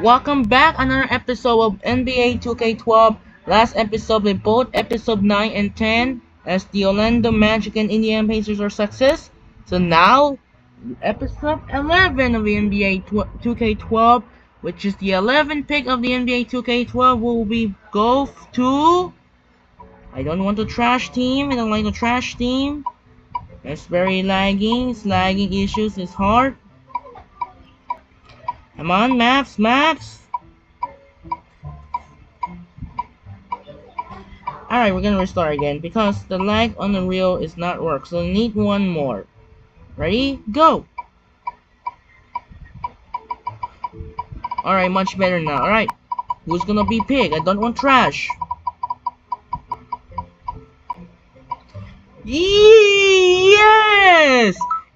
Welcome back another episode of NBA 2K12. Last episode with both episode 9 and 10 as the Orlando Magic and Indiana Pacers are success. So now episode 11 of the NBA 2K12, which is the 11th pick of the NBA 2K12, will be go to. I don't want the trash team. I don't like the trash team. It's very lagging. It's lagging issues. It's hard. Come on, maps. Alright, we're gonna restart again because the lag on the reel is not work. So we need one more. Ready? Go! Alright, much better now. Alright. Who's gonna be pig? I don't want trash. Yes!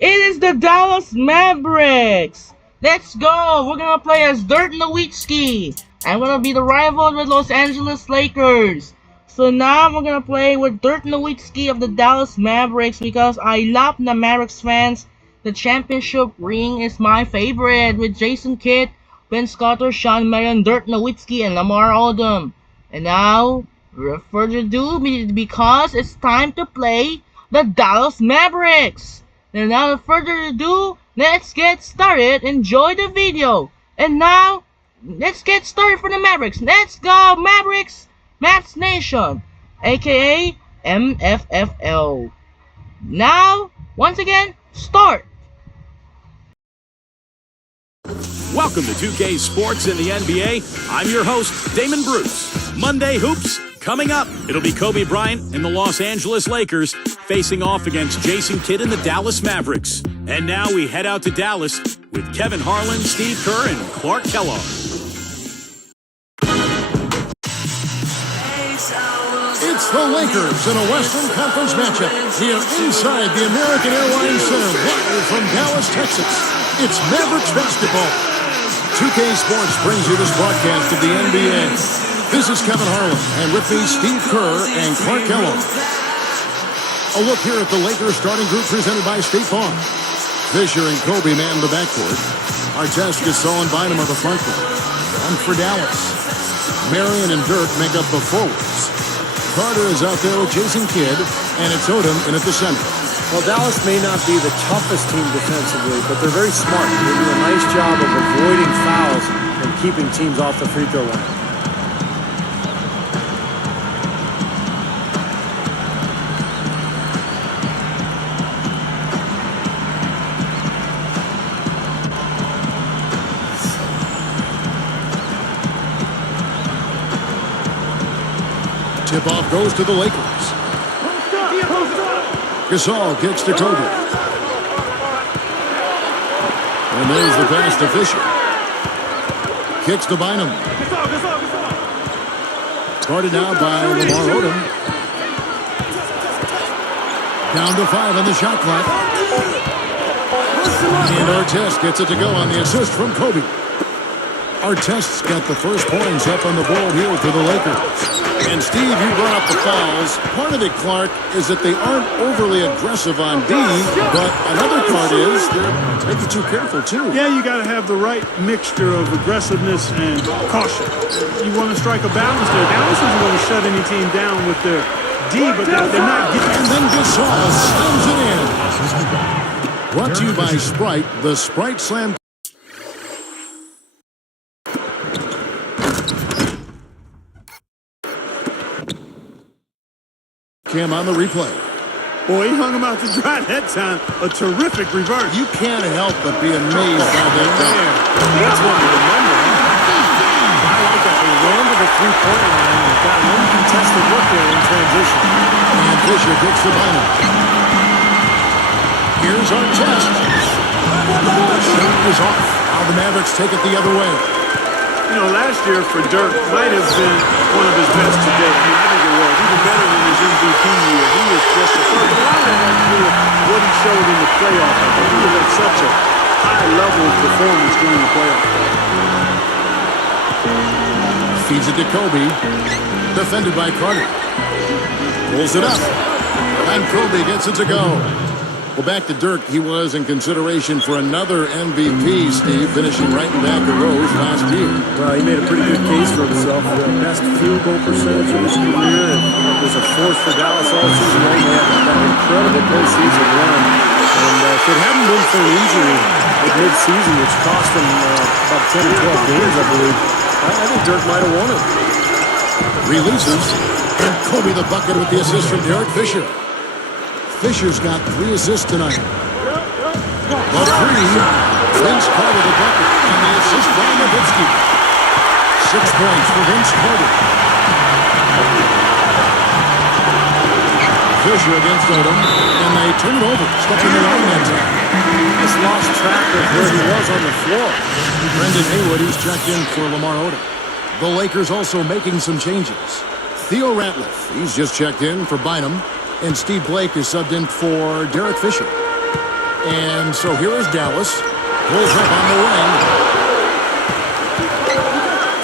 It is the Dallas Mavericks! Let's go! We're gonna play as Dirk Nowitzki. I'm gonna be the rival of the Los Angeles Lakers. So now we're gonna play with Dirk Nowitzki of the Dallas Mavericks because I love the Mavericks fans. The championship ring is my favorite with Jason Kidd, Ben Scotter, Sean Marion, Dirk Nowitzki, and Lamar Odom. And now, without further ado, because it's time to play the Dallas Mavericks. And now, without further ado, let's get started. Enjoy the video. And now, let's get started for the Mavericks. Let's go, Mavericks! Mavs Nation, aka MFFL. Now, once again, start. Welcome to 2K Sports in the NBA. I'm your host, Damon Bruce. Monday Hoops coming up. It'll be Kobe Bryant and the Los Angeles Lakers facing off against Jason Kidd and the Dallas Mavericks. And now we head out to Dallas with Kevin Harlan, Steve Kerr, and Clark Kellogg. It's the Lakers in a Western Conference matchup here inside the American Airlines Center, live from Dallas, Texas. It's Mavericks basketball. 2K Sports brings you this broadcast of the NBA. This is Kevin Harlan, and with me, Steve Kerr and Clark Kellogg. A look here at the Lakers starting group presented by State Farm. Fisher and Kobe man the backcourt. Artest, Gasol, and Bynum are the front court. And for Dallas, Marion and Dirk make up the forwards. Carter is out there with Jason Kidd, and it's Odom in at the center. Well, Dallas may not be the toughest team defensively, but they're very smart. They do a nice job of avoiding fouls and keeping teams off the free throw line. Tip-off goes to the Lakers. Gasol kicks to Kobe. And there's the pass to Fisher. Kicks to Bynum. Guarded now by Lamar Odom. Down to 5 on the shot clock. And Artest gets it to go on the assist from Kobe. Artest's got the first points up on the board here for the Lakers. And Steve, you brought up the fouls. Part of it, Clark, is that they aren't overly aggressive on D, but another part is they're making too careful, too. Yeah, you got to have the right mixture of aggressiveness and caution. You want to strike a balance there. Dallas isn't going to shut any team down with their D, but they're not getting... And then Gasol slams it in. Brought to you by Sprite, the Sprite Slam. Cam on the replay. Boy, he hung him out to dry that time. A terrific reverse. You can't help but be amazed by that there. That's what we remember. I like that. They ran to the three-point line and got an uncontested look there in transition. And Fisher kicks the Bynum. Here's Artest. Shot is off. Now the Mavericks take it the other way. You know, last year for Dirk might have been one of his best to date. I think it was. Even better than his MVP year. He was just a lot of that had to do with what he showed in the playoffs. I think he was at such a high level of performance during the playoffs. Feeds it to Kobe. Defended by Carter. Pulls it up. And Kobe gets it to go. Well, back to Dirk. He was in consideration for another MVP, Steve, finishing right in back of Rose last year. Well, he made a pretty good case for himself. The best field goal percentage of his career. And was a force for Dallas all season long. They had that incredible postseason run. And if it hadn't been for an injury at mid-season, which cost him about 10 or 12 games, I believe, I think Dirk might have won it. Releases, and Kobe the bucket with the assist from Derek Fisher. Fisher's got 3 assists tonight. The 3, Vince Carter the bucket, and the assist by Nowitzki. 6 points for Vince Carter. Fisher against Odom, and they turn it over, stepping the line that time. Just lost track of where he was on the floor. Brendan Haywood, he's checked in for Lamar Odom. The Lakers also making some changes. Theo Ratliff, he's just checked in for Bynum, and Steve Blake is subbed in for Derek Fisher. And so here is Dallas. Pulls up on the wing.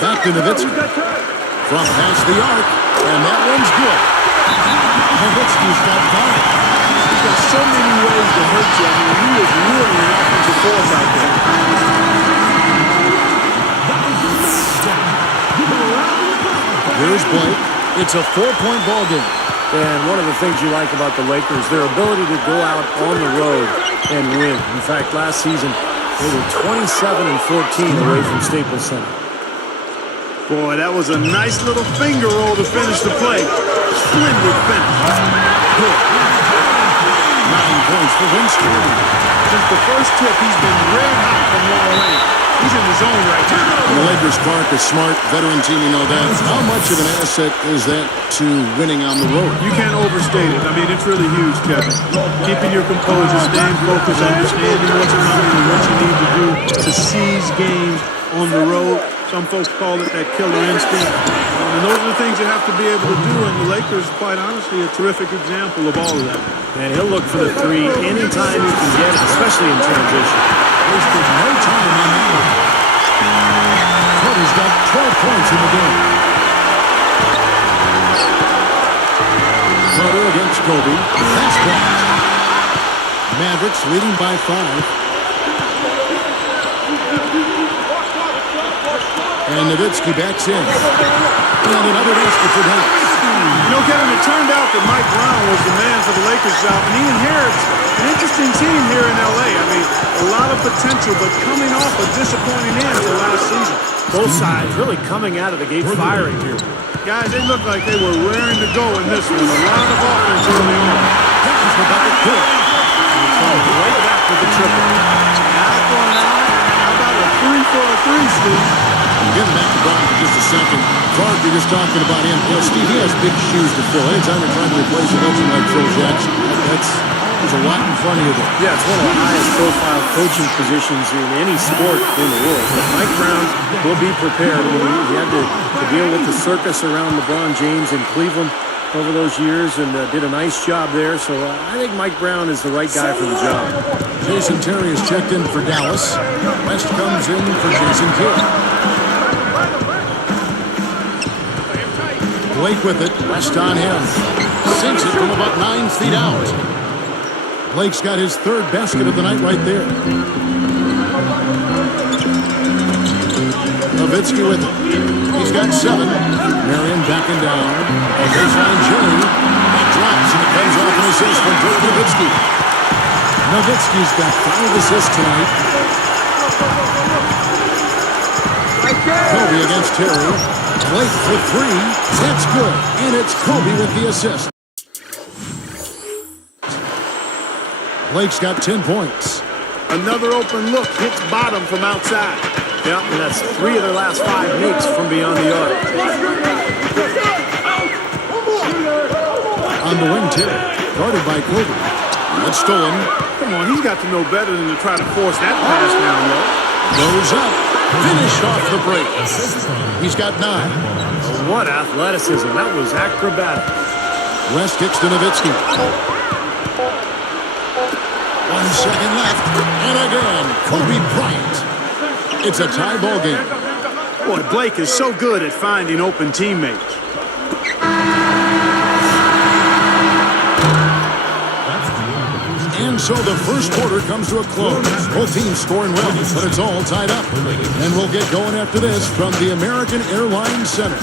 Back to Nowitzki. From past the arc, and that one's good. Nowitzki's got 5. He's got so many ways to hurt you. I mean, he is really an offensive force out there. Here's Blake. It's a 4-point ball game. And one of the things you like about the Lakers, their ability to go out on the road and win. In fact, last season, they were 27-14 away from Staples Center. Boy, that was a nice little finger roll to finish the play. Splendid finish. Good. 9 points for Vince Carter. Since the first tip, he's been red hot from long range. He's in the zone right now. And the Lakers, Clark, a smart veteran team, you know that. How much of an asset is that to winning on the road? You can't overstate it. I mean, it's really huge, Kevin. Keeping your composure, staying focused, understanding what's coming and what you need to do to seize games on the road. Some folks call it that killer instinct. And those are the things you have to be able to do. And the Lakers, quite honestly, a terrific example of all of that. And he'll look for the 3 anytime he can get it, especially in transition. Wasted no time on that one. Carter's got 12 points in the game. Carter against Kobe. Fast point. Mavericks leading by 5. And Nowitzki backs in. And another basket for Dallas. You know, Kevin, it turned out that Mike Brown was the man for the Lakers job, and he inherits an interesting team here in L.A. I mean, a lot of potential, but coming off a disappointing end to last season. Both sides really coming out of the gate firing here. Guys, they looked like they were raring to go in this one. A lot of offense early on. That was the bucket good. Right back with the triple. How about a 3 for a 3, Steve? Getting back to Brown for just a second. Clark, you're just talking about him. You know, Steve, he has big shoes to fill. Anytime you're trying to replace a legend like Phil Jackson, there's a lot in front of you there. Yeah, it's one of the highest profile coaching positions in any sport in the world. But Mike Brown will be prepared. I mean, he had to deal with the circus around LeBron James in Cleveland over those years and did a nice job there. So I think Mike Brown is the right guy for the job. Jason Terry is checked in for Dallas. West comes in for Jason Kidd. Blake with it. West on him. Sinks it from about 9 feet out. Blake's got his 3rd basket of the night right there. Nowitzki with it. He's got 7. Marion backing down. And they find Jerry. That drops and it comes off an assist from Dirk Nowitzki. Nowitzki's got 5 assists tonight. Kobe against Terry. Blake for 3. That's good. And it's Kobe with the assist. Blake's got 10 points. Another open look. Hits bottom from outside. Yeah, and that's 3 of their last 5 makes from beyond the arc. On the wing, Terry. Guarded by Kobe. It's stolen. Come on, he's got to know better than to try to force that pass down low. Goes up. Finished off the break. He's got 9. What athleticism. That was acrobatic. West kicks to Nowitzki. 1 second left. And again, Kobe Bryant. It's a tie ball game. Boy, Blake is so good at finding open teammates. And So the first quarter comes to a close. Both teams scoring well, but it's all tied up. And we'll get going after this from the American Airlines Center.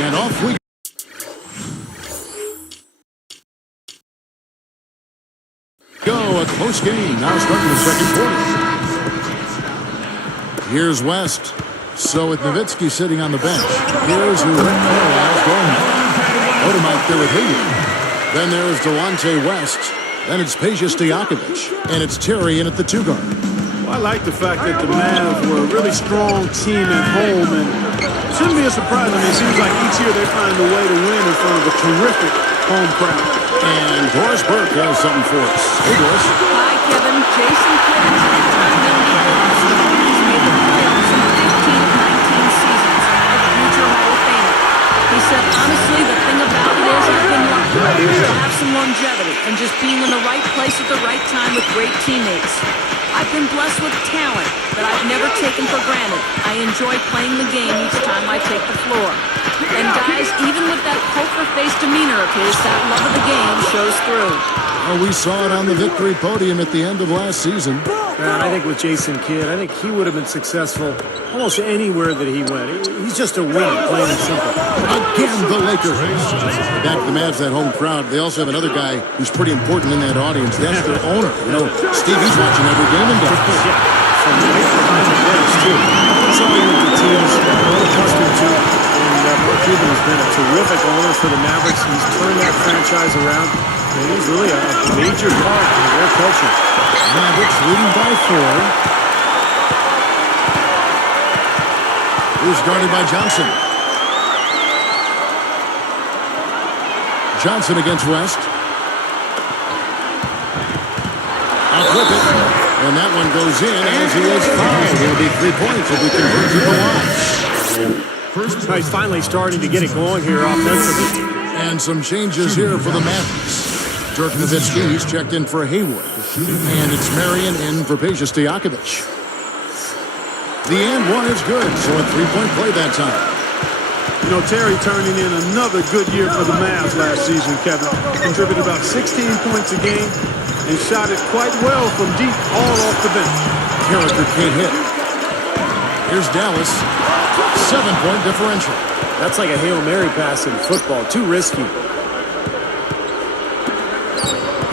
And off we go. A close game. Now starting the second quarter. Here's West. So with Nowitzki sitting on the bench, here's who Rick Carlisle's going with. Odemark there with Hayward. Then there's Delonte West. Then it's Peja Stojakovic. And it's Terry in at the 2 guard. Well, I like the fact that the Mavs were a really strong team at home, and it shouldn't be a surprise. I mean, it seems like each year they find a way to win in front of a terrific home crowd. And Doris Burke has something for us. Hey, Doris. Hi, Kevin. Jason Kidd has been Indiana All-Star. He's made the playoffs in 15 of 19 seasons. A future Hall of Famer. He said, honestly, the thing about it is I've been lucky to have some longevity and just being in the right place at the right time with great teammates. I've been blessed with talent that I've never taken for granted. I enjoy playing the game each time I take the floor. And guys, even with that poker-faced demeanor of his, that love of the game shows through. Oh, we saw it on the victory podium at the end of last season. Man, I think with Jason Kidd, I think he would have been successful almost anywhere that he went. He's just a winner, plain and simple. Again, the Lakers. Back to the Mavs, that home crowd. They also have another guy who's pretty important in that audience. That's their owner. You know, Steve, he's watching every game in Dallas. Yeah, from right behind the bench, too. Something that the team is well accustomed to. And Mark Cuban has been a terrific owner for the Mavericks. He's turned that franchise around. And he's really a major part of their culture. Mavericks leading by 4. He's guarded by Johnson. Johnson against West. I'll flip it. And that one goes in as he is fouled. It'll be 3 points if we convert to the line. He's finally starting to get it going here offensively. And some changes here for the Mavericks. Dirk Nowitzki, he's checked in for Hayward. And it's Marion in for Peja Stojakovic. The and one is good, so a 3-point play that time. You know, Terry turning in another good year for the Mavs last season, Kevin. Contributed about 16 points a game and shot it quite well from deep, all off the bench. Character can't hit. Here's Dallas. 7-point differential. That's like a Hail Mary pass in football. Too risky.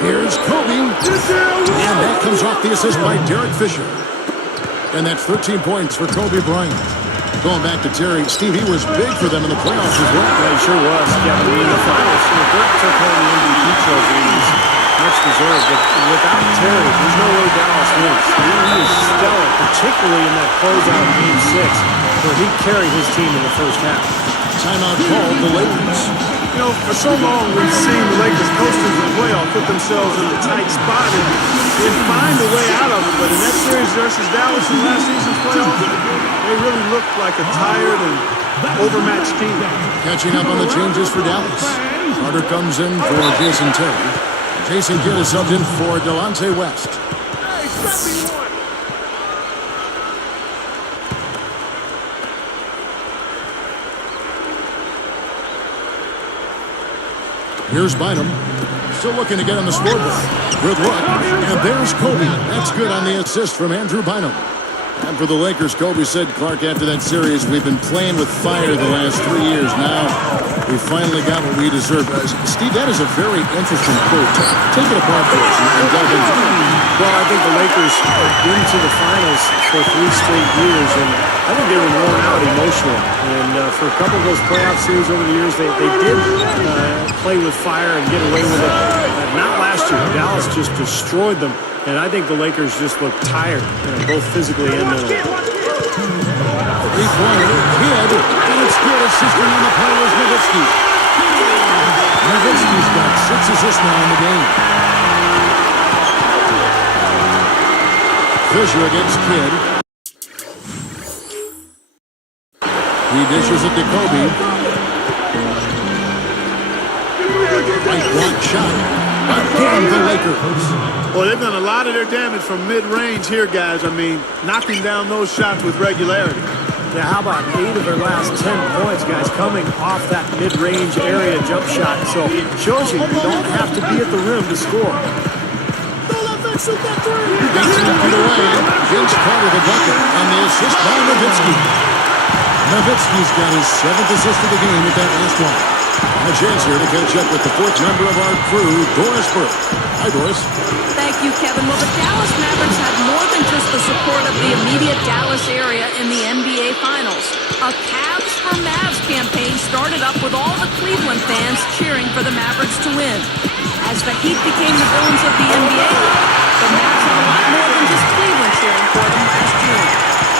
Here's Kobe. And that comes off the assist by Derek Fisher. And that's 13 points for Kobe Bryant. Going back to Terry, Steve, he was big for them in the playoffs as well. Yeah, he sure was. Yeah, but in the finals, Dirk took home the MVP trophy. He's much deserved. But without Terry, there's no way Dallas wins. He was stellar, particularly in that closeout of Game 6, where he carried his team in the first half. Timeout called the Lakers. You know, for so long we've seen the Lakers coasting to the playoff, put themselves in a tight spot and find a way out of it. But in that series versus Dallas in last season's playoff, they really looked like a tired and overmatched team. Catching up on the changes for Dallas. Carter comes in for Jason Terry. Jason Kidd is subbed in for Delonte West. Here's Bynum. Still looking to get on the scoreboard. Good look. And there's Kobe. That's good on the assist from Andrew Bynum. And for the Lakers, Kobe said, Clark, after that series, we've been playing with fire the last 3 years. Now, we finally got what we deserve. Steve, that is a very interesting quote. Take it apart for us and delve into it. Well, I think the Lakers have been to the finals for 3 straight years, and I think they were worn out emotionally. And for a couple of those playoff series over the years, they did play with fire and get away with it. Not last year. Dallas just destroyed them, and I think the Lakers just look tired, both physically and mentally. Three-pointer, Kidd, and it's good. Assisting on the play was Nowitzki. Nowitzki's got 6 assists now in the game. Fisher against Kidd. He dishes it to Kobe. Right block shot. Again, the Lakers. Well, they've done a lot of their damage from mid-range here, guys. I mean, knocking down those shots with regularity. Yeah, how about 8 of their last 10 points, guys, coming off that mid-range area jump shot. So it shows you don't have to be at the rim to score. Shoot that three. That's knocked away. Vince Carter the bucket on the assist by Nowitzki. Nowitzki's got his 7th assist of the game with that last one. A chance here to catch up with the 4th member of our crew, Doris Burke. Hi, Doris. Thank you, Kevin. Well, the Dallas Mavericks had more than just the support of the immediate Dallas area in the NBA Finals. A Cavs for Mavs campaign started up with all the Cleveland fans cheering for the Mavericks to win. As the Heat became the villains of the NBA, the Mavs had a lot more than just Cleveland cheering for them last June.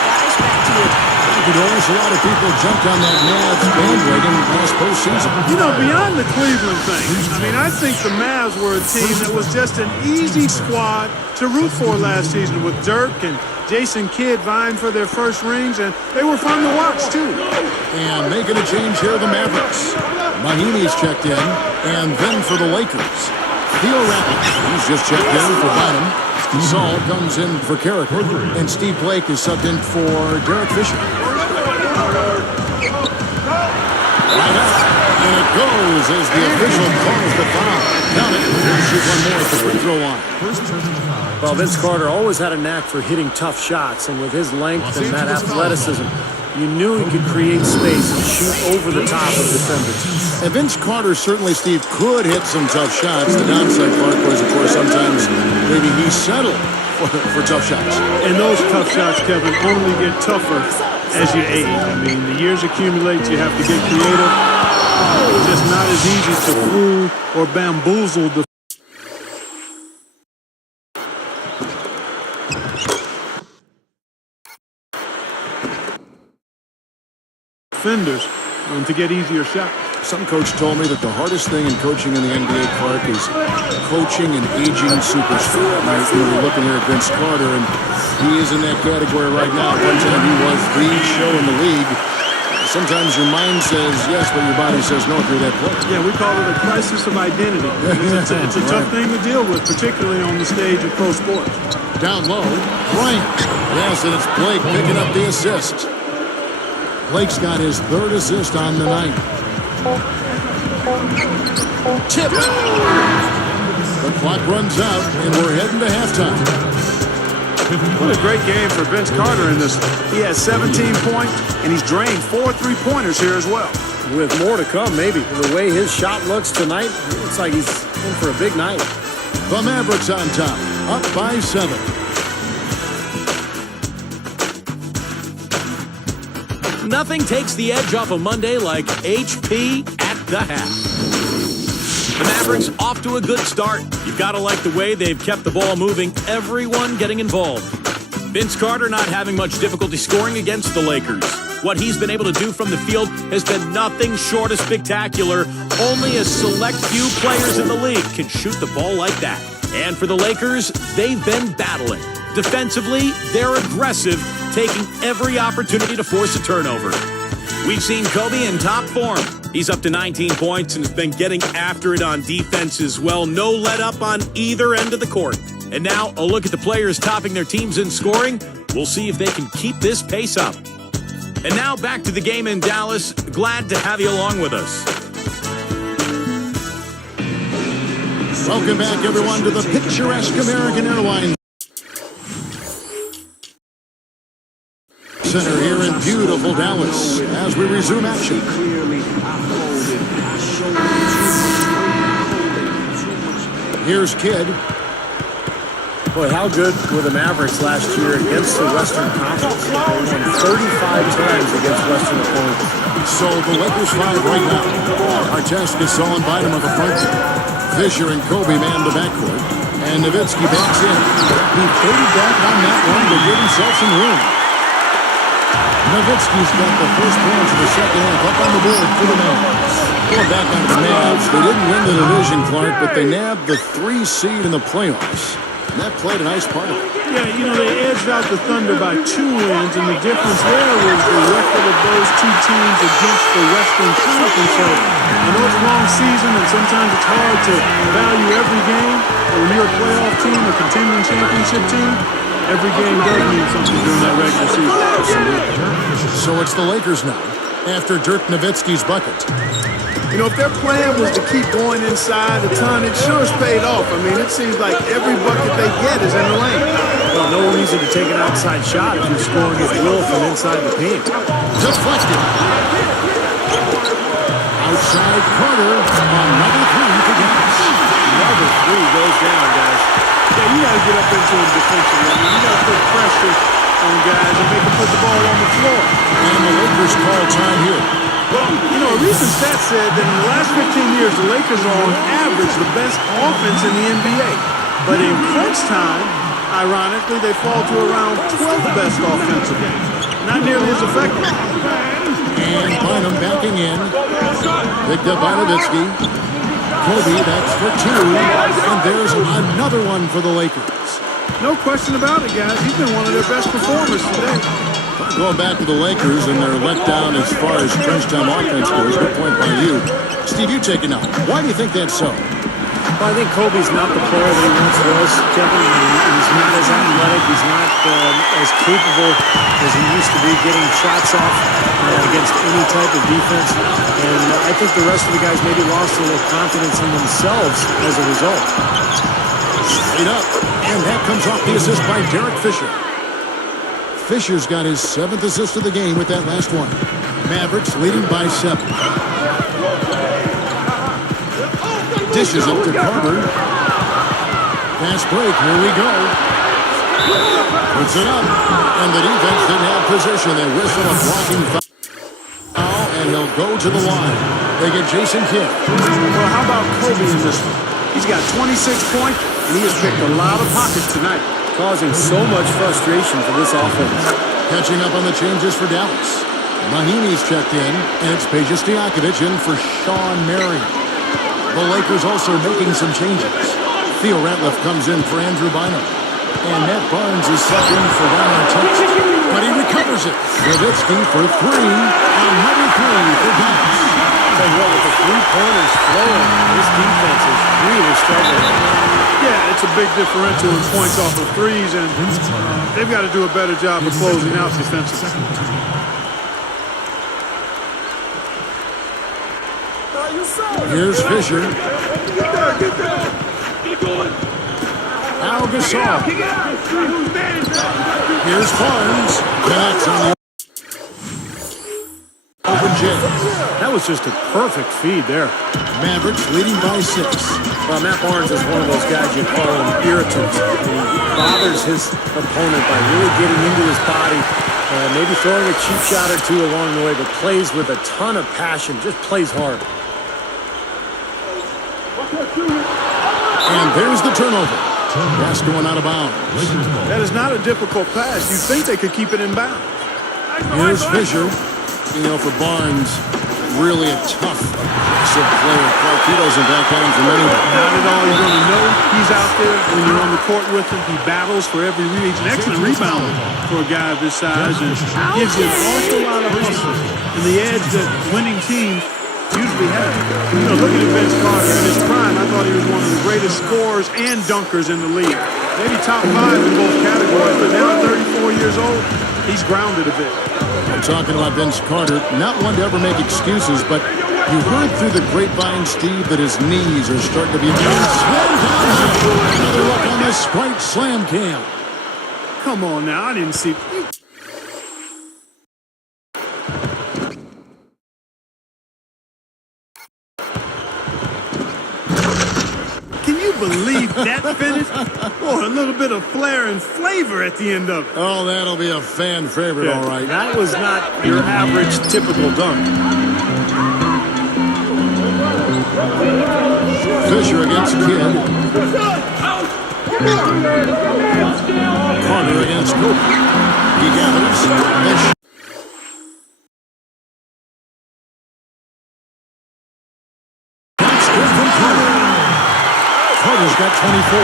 Guys, back to you. Thank you, Doris. A lot of people jumped on that Mavs bandwagon last postseason. You know, beyond the Cleveland thing, I mean, I think the Mavs were a team that was just an easy squad to root for last season with Dirk and Jason Kidd vying for their first rings, and they were fun to watch, too. And making a change here, the Mavericks. Mahinmi's checked in, and then for the Lakers, Theo Rapic, he's just checked in for Bynum. Saul comes in for Carricker, and Steve Blake is subbed in for Derek Fisher. Right up, and it goes as the official calls the foul. Count it, he'll shoot one more at the free throw line. Well, Vince Carter always had a knack for hitting tough shots, and with his length and that athleticism, you knew he could create space and shoot over the top of defenders. And Vince Carter certainly, Steve, could hit some tough shots. The downside part was, of course, sometimes maybe he settled for tough shots. And those tough shots, Kevin, only get tougher as you age. I mean, the years accumulate, you have to get creative. It's just not as easy to fool or bamboozle the defenders to get easier shots. Some coach told me that the hardest thing in coaching in the NBA, Clark, is coaching an aging superstar. We're looking here at Vince Carter, and he is in that category right now. One time he was the show in the league. Sometimes your mind says yes, but your body says no if you're that player. Yeah, we call it a crisis of identity. It's a tough thing to deal with, particularly on the stage of pro sports. Down low, Bryant. Yes, and it's Blake picking up the assist. Blake's got his 3rd assist on the night. Tip. The clock runs out, and we're heading to halftime. What a great game for Vince Carter in this. He has 17 points, and he's drained 4 3-pointers here as well. With more to come, maybe. The way his shot looks tonight, it looks like he's in for a big night. The Mavericks on top, up by 7. Nothing takes the edge off a Monday like HP at the half. The Mavericks off to a good start. You've got to like the way they've kept the ball moving, everyone getting involved. Vince Carter not having much difficulty scoring against the Lakers. What he's been able to do from the field has been nothing short of spectacular. Only a select few players in the league can shoot the ball like that. And for the Lakers, they've been battling. Defensively, they're aggressive, taking every opportunity to force a turnover. We've seen Kobe in top form. He's up to 19 points and has been getting after it on defense as well. No let up on either end of the court. And now a look at the players topping their teams in scoring. We'll see if they can keep this pace up. And now back to the game in Dallas. Glad to have you along with us. Welcome back, everyone, to the picturesque American Airlines Center here in beautiful Dallas as we resume action. Here's Kidd. Boy, how good were the Mavericks last year against the Western Conference? They won 35 times against Western opponents. So the Lakers 5 right now. Artest, Gasol, and Bynum on the front court. Fisher and Kobe man the backcourt. And Nowitzki backs in. He faded back on that one to give himself some room. Nowitzki's got the first points of the second half up on the board for the Mavs. Going back on the Mavs, they didn't win the division, Clark, but they nabbed the 3 seed in the playoffs. And that played a nice part of it. Yeah, you know, they edged out the Thunder by 2 wins, and the difference there was the record of those 2 teams against the Western Conference. So I know it's a long season, and sometimes it's hard to value every game. But when you're a playoff team, a contending championship team, Every game does mean something during that regular season. So it's the Lakers now, after Dirk Nowitzki's bucket. You know, if their plan was to keep going inside a ton, it sure has paid off. I mean, it seems like every bucket they get is in the lane. Well, no reason to take an outside shot if you're scoring at will from inside the paint. Deflected. Outside Carter on number 3 for Dallas. Number 3 goes down, guys. Yeah, you got to get up into them defensively. I mean, you got to put pressure on guys and make them put the ball on the floor. And the Lakers call time here. You know, a recent stat said that in the last 15 years, the Lakers are on average the best offense in the NBA. But in crunch time, ironically, they fall to around 12th best offensively. Not nearly as effective. And Bynum backing in. Picked up by Nowitzki. Kobe, that's for 2. And there's another one for the Lakers. No question about it, guys. He's been one of their best performers today. Going back to the Lakers and their letdown as far as crunch time offense goes. Good point by you. Steve, you take it now. Why do you think that's so? Well, I think Kobe's not the player that he once was, Kevin. He's not as athletic. He's not as capable as he used to be getting shots off against any type of defense. And I think the rest of the guys maybe lost a little confidence in themselves as a result. Straight up. And that comes off the assist by Derek Fisher. Fisher's got his 7th assist of the game with that last one. Mavericks leading by 7. Dishes it to Carter. Fast break. Here we go. Puts it up. And the defense didn't have position. They whistle a blocking foul. And he'll go to the line. They get Jason Kidd. Well, how about Kobe in this one? He's got 26 points, and he has picked a lot of pockets tonight, causing so much frustration for this offense. Catching up on the changes for Dallas. Mahinmi's checked in, and it's Peja Stojakovic in for Sean Marion. The Lakers also making some changes. Theo Ratliff comes in for Andrew Bynum. And Matt Barnes is subbed in for Ryan Tex. But he recovers it. Nowitzki for 3, another 3 for Dallas. But with the 3-pointers flowing, this defense is really struggling. Yeah, it's a big differential in points off of threes, and they've got to do a better job of closing out defensively. Here's Fisher. Al Gasol. Here's Barnes. Connects on the open jet. That was just a perfect feed there. Mavericks leading by 6. Well, Matt Barnes is one of those guys you call him irritant. He bothers his opponent by really getting into his body, maybe throwing a cheap shot or 2 along the way, but plays with a ton of passion, just plays hard. And there's the turnover. Pass going out of bounds. That is not a difficult pass. You'd think they could keep it in bounds. Here's Fisher. You know, for Barnes, really a tough, aggressive player. Clark, he doesn't back down from anyone. Not at all. You're going to know he's out there when you're on the court with him. He battles for every read. He's an excellent rebounder for a guy of this size, and gives you an awful lot of hustle and the edge that winning teams usually have. You know, looking at Vince Carter in his prime, I thought he was one of the greatest scorers and dunkers in the league. Maybe top 5 in both categories, but now at 34 years old, he's grounded a bit. I'm talking about Vince Carter, not one to ever make excuses, but you heard through the grapevine, Steve, that his knees are starting to be slammed down. Another look on the Sprite Slam Cam. Come on now, I didn't see. Can you believe that finish? Boy, a little bit of flair and flavor at the end of it. Oh, that'll be a fan favorite, all right. That was not your average typical dunk. Fisher against Kidd. Carter against Kobe. He gathers. That's good from Carter. Carter's got 24.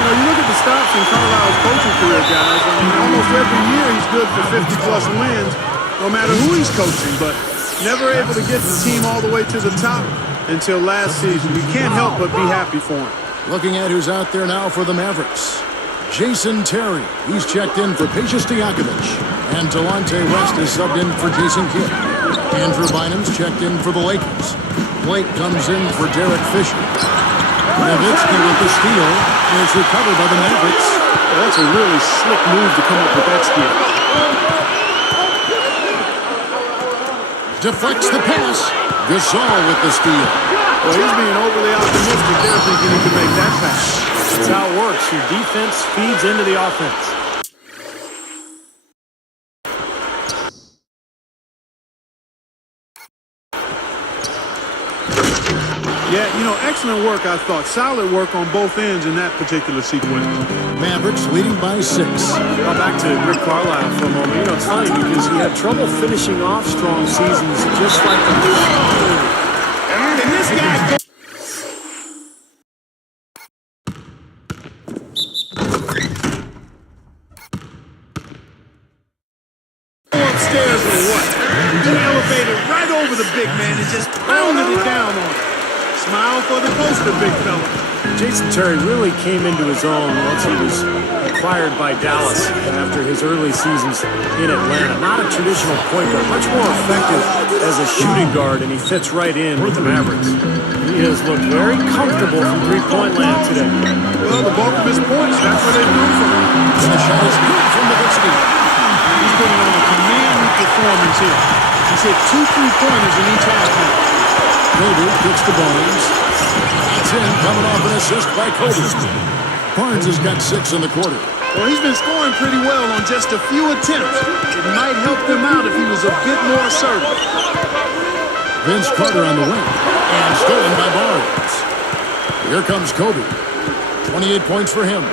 You know, you look at the stops in Carlisle's coaching career, guys. I mean, almost every year he's good for 50-plus wins, no matter who he's coaching, but never able to get the team all the way to the top until last season. You can't help but be happy for him. Looking at who's out there now for the Mavericks. Jason Terry, he's checked in for Pages Stojakovic. And Delonte West is subbed in for Jason Kidd. Andrew Bynum's checked in for the Lakers. Blake comes in for Derek Fisher. Nowitzki with the steal, and it's recovered by the Mavericks. Well, that's a really slick move to come up with that steal. Deflects the pass. Gasol with the steal. Well, he's being overly optimistic there, thinking he can make that pass. That's how it works. Your defense feeds into the offense. Yeah, excellent work, I thought. Solid work on both ends in that particular sequence. Mavericks leading by 6. Well, back to Rick Carlisle for a moment. It's funny because he had trouble finishing off strong seasons, just like the new. And this guy upstairs or what? He elevated right over the big man and just pounded it down on him. Smile for the poster, big fella. Jason Terry really came into his own once he was acquired by Dallas after his early seasons in Atlanta. Not a traditional point guard, much more effective as a shooting guard, and he fits right in with the Mavericks. He has looked very comfortable from three-point land today. Well, the bulk of his points, that's what they do for him. And the shot is good from Nowitzki. He's putting on a commanding performance here. He's hit 2 3-pointers in each half now. Kobe kicks to Barnes. That's in, coming off an assist by Kobe. Barnes has got 6 in the quarter. Well, he's been scoring pretty well on just a few attempts. It might help them out if he was a bit more assertive. Vince Carter on the wing. And stolen by Barnes. Here comes Kobe. 28 points for him.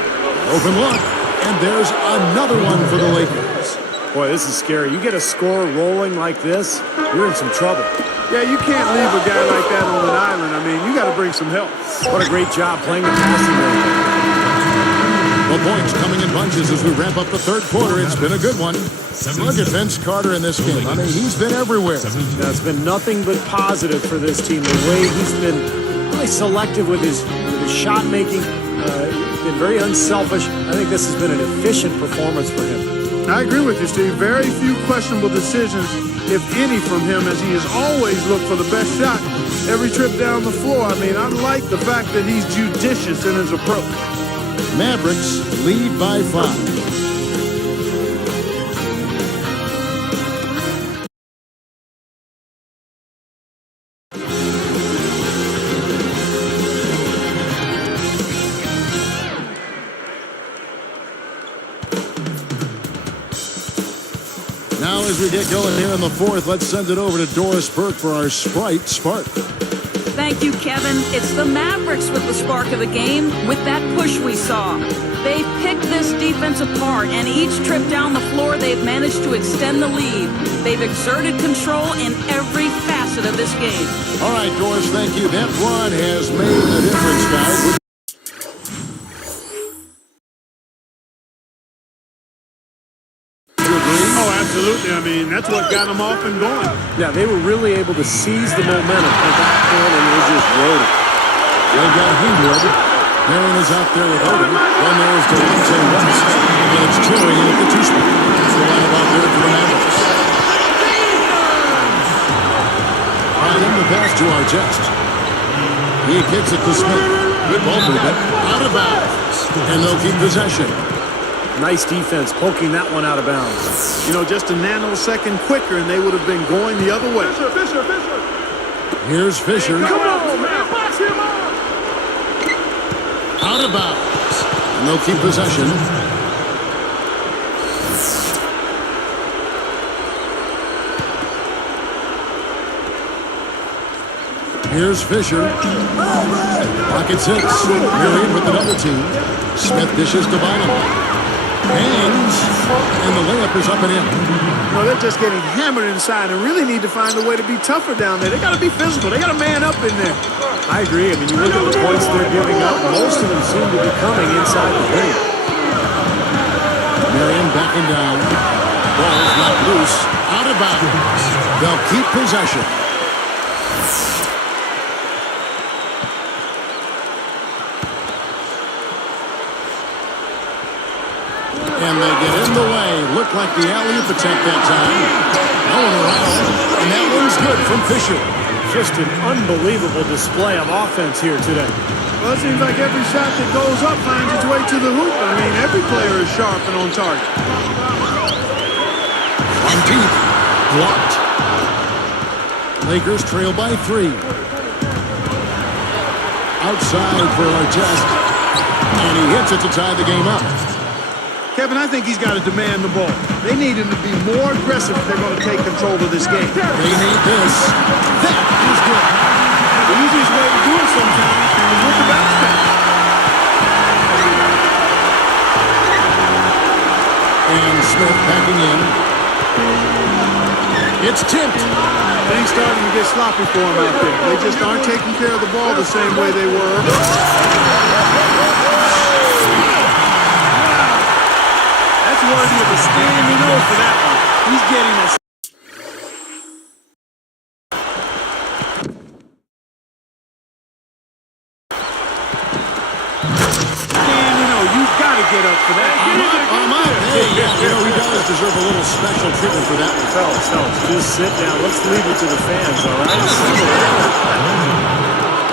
Open look. And there's another one for the Lakers. Boy, this is scary. You get a score rolling like this, you're in some trouble. Yeah, you can't leave a guy like that on an island. I mean, you got to bring some help. What a great job playing the passing game. The points coming in bunches as we wrap up the third quarter. It's been a good one. Look at Vince Carter in this game. I mean, he's been everywhere. Now, it's been nothing but positive for this team. The way he's been really selective with his shot making, been very unselfish. I think this has been an efficient performance for him. I agree with you, Steve. Very few questionable decisions, if any, from him, as he has always looked for the best shot every trip down the floor. I mean, I like the fact that he's judicious in his approach. Mavericks lead by 5. Now as we get going here in the fourth, let's send it over to Doris Burke for our Sprite Spark. Thank you, Kevin. It's the Mavericks with the spark of the game, with that push we saw. They've picked this defense apart, and each trip down the floor, they've managed to extend the lead. They've exerted control in every facet of this game. All right, Doris, thank you. That run has made a difference, guys. Absolutely. I mean, that's what got them off and going. Yeah, they were really able to seize the momentum at that point, and they just rode it. They've got Haywood. Marion is out there with Odom. Then there's Delonte West. And it's Terry in at the 2 spot. That's the lineup out there for the Mavericks. Bynum the pass to our chest. He kicks it to Smith. Good ball movement. Out of bounds. And they'll keep possession. Nice defense, poking that one out of bounds. Just a nanosecond quicker, and they would have been going the other way. Fisher. Here's Fisher. Come on, man. Box him up. Out of bounds. And they'll keep possession. Here's Fisher. Pocket 6. Marion with the double team. Smith dishes to Bynum. And the layup is up and in. They're just getting hammered inside and really need to find a way to be tougher down there. They got to be physical. They got to man up in there. I agree. I mean, you look at the points they're giving up. Most of them seem to be coming inside the paint. Marion backing down. Ball's not loose. Out of bounds. They'll keep possession. And they get in the way. Looked like the alley-oop attempt that time. No one around. And that one's good from Fisher. Just an unbelievable display of offense here today. Well, it seems like every shot that goes up finds its way to the hoop. I mean, every player is sharp and on target. From deep. Blocked. Lakers trail by 3. Outside for Artest. And he hits it to tie the game up. Kevin, I think he's got to demand the ball. They need him to be more aggressive if they're going to take control of this game. They need this. That is good. The easiest way to do it sometimes is with the bounce pass. And Smith backing in. It's tipped. Things starting to get sloppy for him out there. They just aren't taking care of the ball the same way they were. That's worthy of a standing O for that one. He's getting a standing O. You've got to get up for that. I'm up. Hey, he does deserve a little special treatment for that one. Fellas, just sit down. Let's leave it to the fans, all right?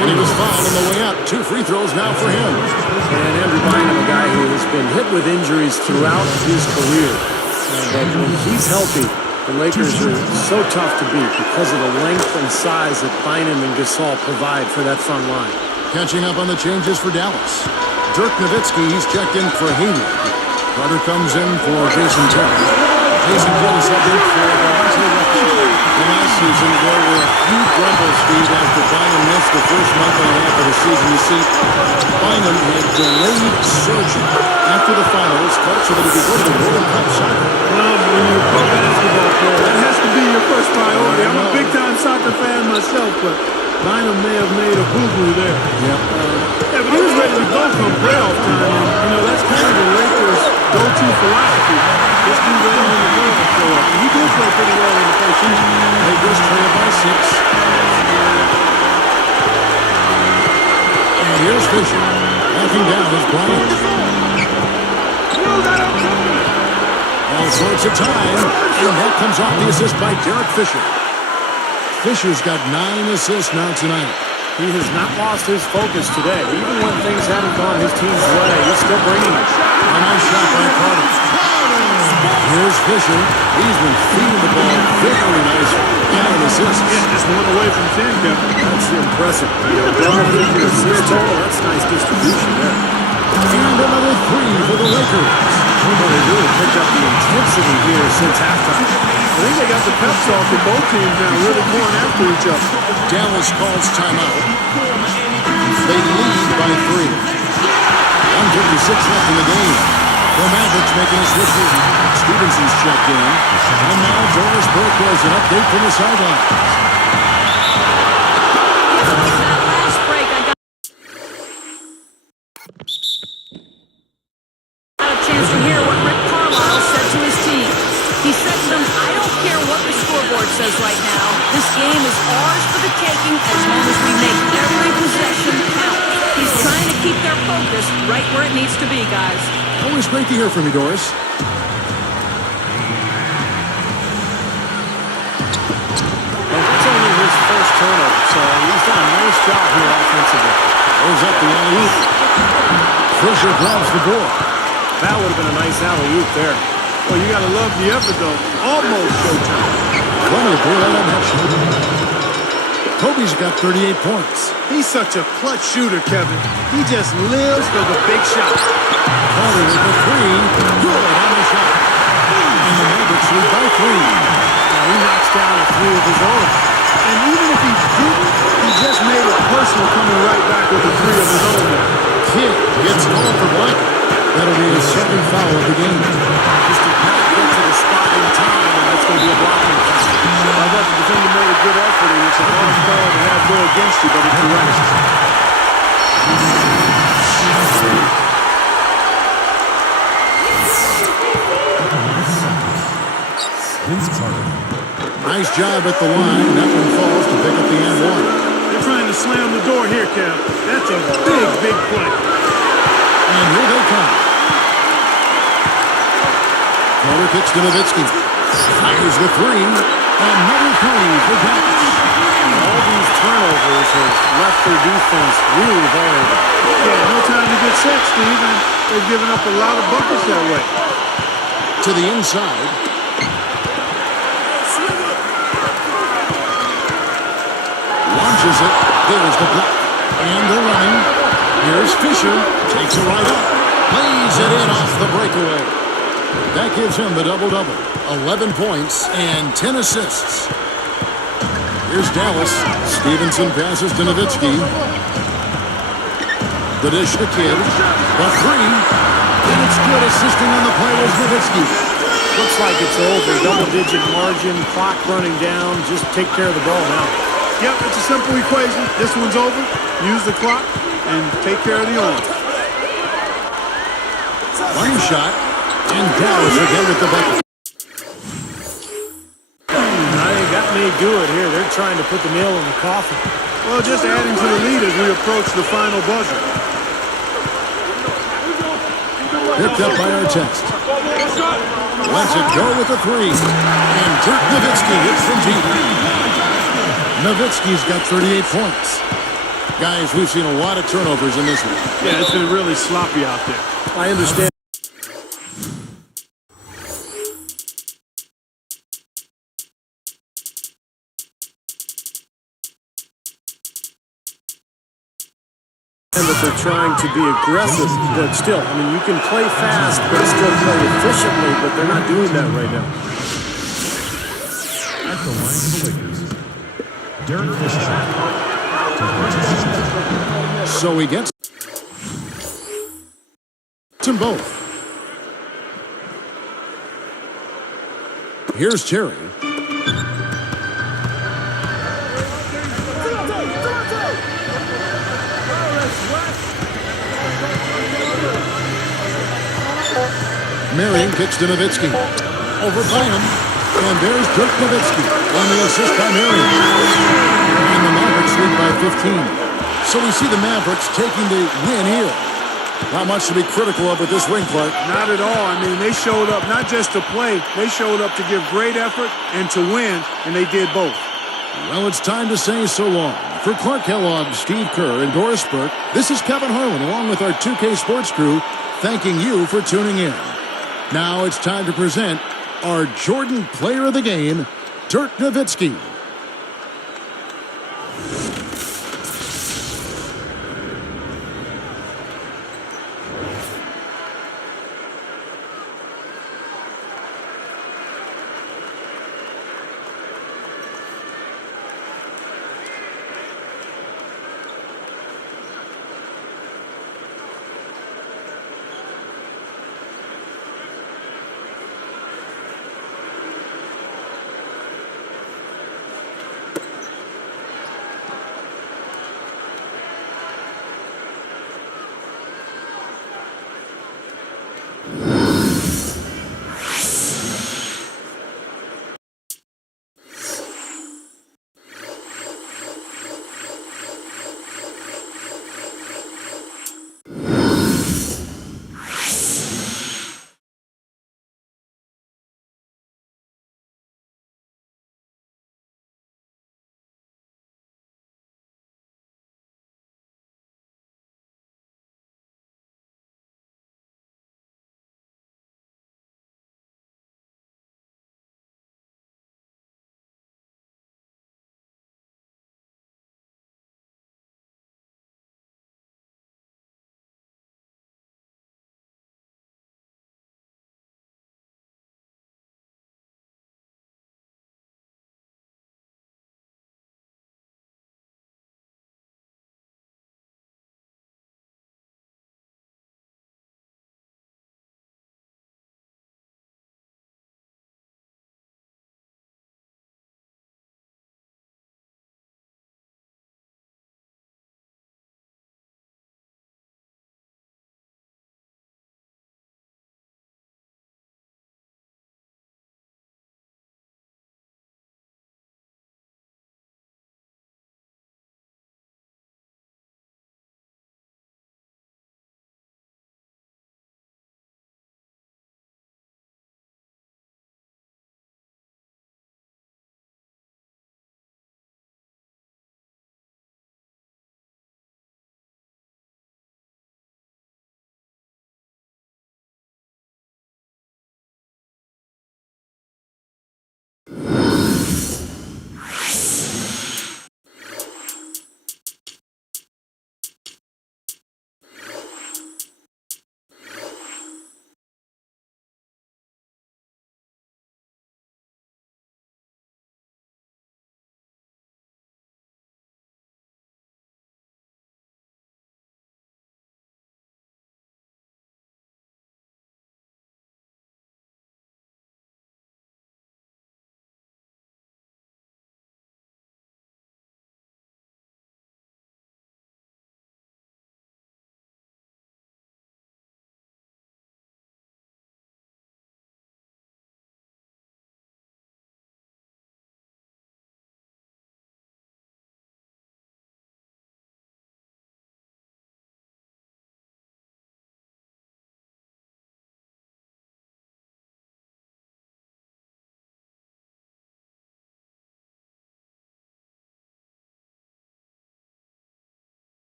And he was fouled on the way up. 2 free throws now for him. And Andrew Bynum, a guy who has been hit with injuries throughout his career. But when he's healthy, the Lakers are so tough to beat because of the length and size that Bynum and Gasol provide for that front line. Catching up on the changes for Dallas. Dirk Nowitzki, he's checked in for Hayward. Carter comes in for Jason Terry. Jason Kidd is subbed in for last season, there were a few grumbles, Steve, after Bynum missed the first month and a half of the season. You see, Bynum had delayed surgery after the finals, so that he could go to the World Cup soccer. Well, when you're a pro basketball player, that has to be your first priority. I'm a big-time soccer fan myself, but Bynum may have made a boo-boo there. Yep. Yeah, but he was ready to go come playoff time, and, that's kind of the Lakers' go-to philosophy. Just be ready when the playoffs show up. And he did play pretty well in the postseason. Lakers trail by 6. And here's Fisher. Backing down is Bryant. All sorts of time. And that comes off the assist by Derek Fisher. Fisher's got 9 assists now tonight. He has not lost his focus today. Even when things haven't gone his team's way, he's still bringing it. A nice shot by Carter. Here's Fisher. He's been feeding the ball very nicely. And an assist. Yeah, just 1 away from 10, Kevin. That's impressive. Double-figure assist total. That's nice distribution there. And another 3 for the Lakers. Well, they really picked up the intensity here since halftime. I think they got the peps off for both teams now, really going after each other. Dallas calls timeout. They lead by 3. 1:56 left in the game. The Mavericks making a switch here. Stevenson's checked in. And now Doris Burke has an update from the sideline. That last break, I got a chance to hear what Rick Carlisle said to his team. He said to them, I don't care what the scoreboard says right now. This game is ours for the taking as long as we make every possession count. He's trying to keep their focus right where it needs to be, guys. Always great to hear from you, Doris. Well, it's only his first turnover, so he's done a nice job here offensively. Goes up the alley-oop. Fisher grabs the board. That would have been a nice alley-oop there. Well, you got to love the effort, though. Almost showtime. Plenty of board on that action. Kobe's got 38 points. He's such a clutch shooter, Kevin. He just lives for the big shot. Carter with the 3. Good on the shot. And the Mavericks lead by 3. Now he knocks down a 3 of his own. And even if he didn't, he just made it personal coming right back with a 3 of his own. Kidd gets called for blocking. That'll be his second foul of the game. Just did not get to the spot in time, and that's going to be a blocking foul. I thought the defender made a good effort, and it's a hard call to have go against you, but it's the right. Nice job at the line. That one falls to pick up the and one. They're trying to slam the door here, Kev. That's a big, big play. And here they come. Carter kicks to Nowitzki. Fires the three. Another three for Dallas. All these turnovers have left their defense really vulnerable. Yeah, no time to get set, Steve, and they've given up a lot of buckets that way. To the inside. Launches it. There's the block. And the running. Here's Fisher. Takes it right up. Lays it in off the breakaway. That gives him the double-double. 11 points and 10 assists. Here's Dallas. Stevenson passes to Nowitzki. The dish to Kidd. The three. And it's good. Assisting on the play was Nowitzki. Looks like it's over. Double-digit margin. Clock running down. Just take care of the ball now. Yep, it's a simple equation. This one's over. Use the clock and take care of the arm. One shot. And Dallas again with the bucket. Now they got made good here. They're trying to put the nail in the coffin. Well, just adding to the lead as we approach the final buzzer. Picked up by our text. Lets it go with the three. And Dirk Nowitzki hits from deep. Nowitzki's got 38 points. Guys, we've seen a lot of turnovers in this one. Yeah, it's been really sloppy out there. I understand. That they're trying to be aggressive, but still, I mean, you can play fast, but still play efficiently, but they're not doing that right now. At the line of the Lakers, Derek Fisher. So he gets them both. Here's Terry. Marion kicks to Nowitzki. Overplay him. And there's Dirk Nowitzki on the assist by Marion. And the Mavericks lead by 15. So we see the Mavericks taking the win here. Not much to be critical of with this win, Clark. Not at all. I mean, they showed up not just to play. They showed up to give great effort and to win, and they did both. Well, it's time to say so long. For Clark Kellogg, Steve Kerr, and Doris Burke, this is Kevin Harlan along with our 2K Sports crew thanking you for tuning in. Now it's time to present our Jordan Player of the Game, Dirk Nowitzki.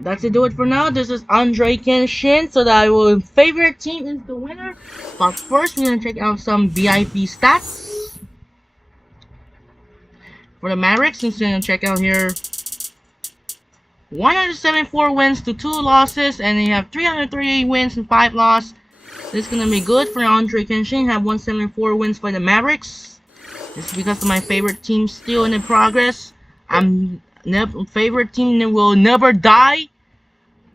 That's it, do it for now. This is Andre Kenshin, so that our favorite team is the winner. But first, we're gonna check out some VIP stats for the Mavericks. Since we're gonna check out here, 174 wins to 2 losses, and they have 338 wins and 5 losses. This is gonna be good for Andre Kenshin. Have 174 wins for the Mavericks. This is because of my favorite team still in progress. Favorite team that will never die.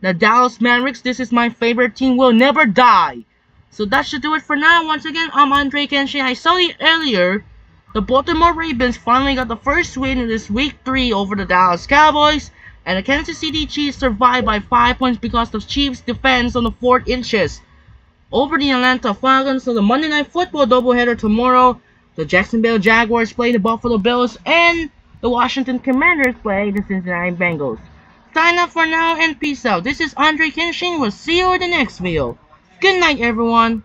The Dallas Mavericks. This is my favorite team. Will never die. So that should do it for now. Once again, I'm Andre Kenshin. I saw it earlier. The Baltimore Ravens finally got the first win in this week 3 over the Dallas Cowboys. And the Kansas City Chiefs survived by 5 points because of Chiefs' defense on the 4th inches over the Atlanta Falcons. So the Monday Night Football doubleheader tomorrow. The Jacksonville Jaguars play the Buffalo Bills, and the Washington Commanders play the Cincinnati Bengals. Sign up for now and peace out. This is Andre Kenshin. We'll see you in the next video. Good night, everyone.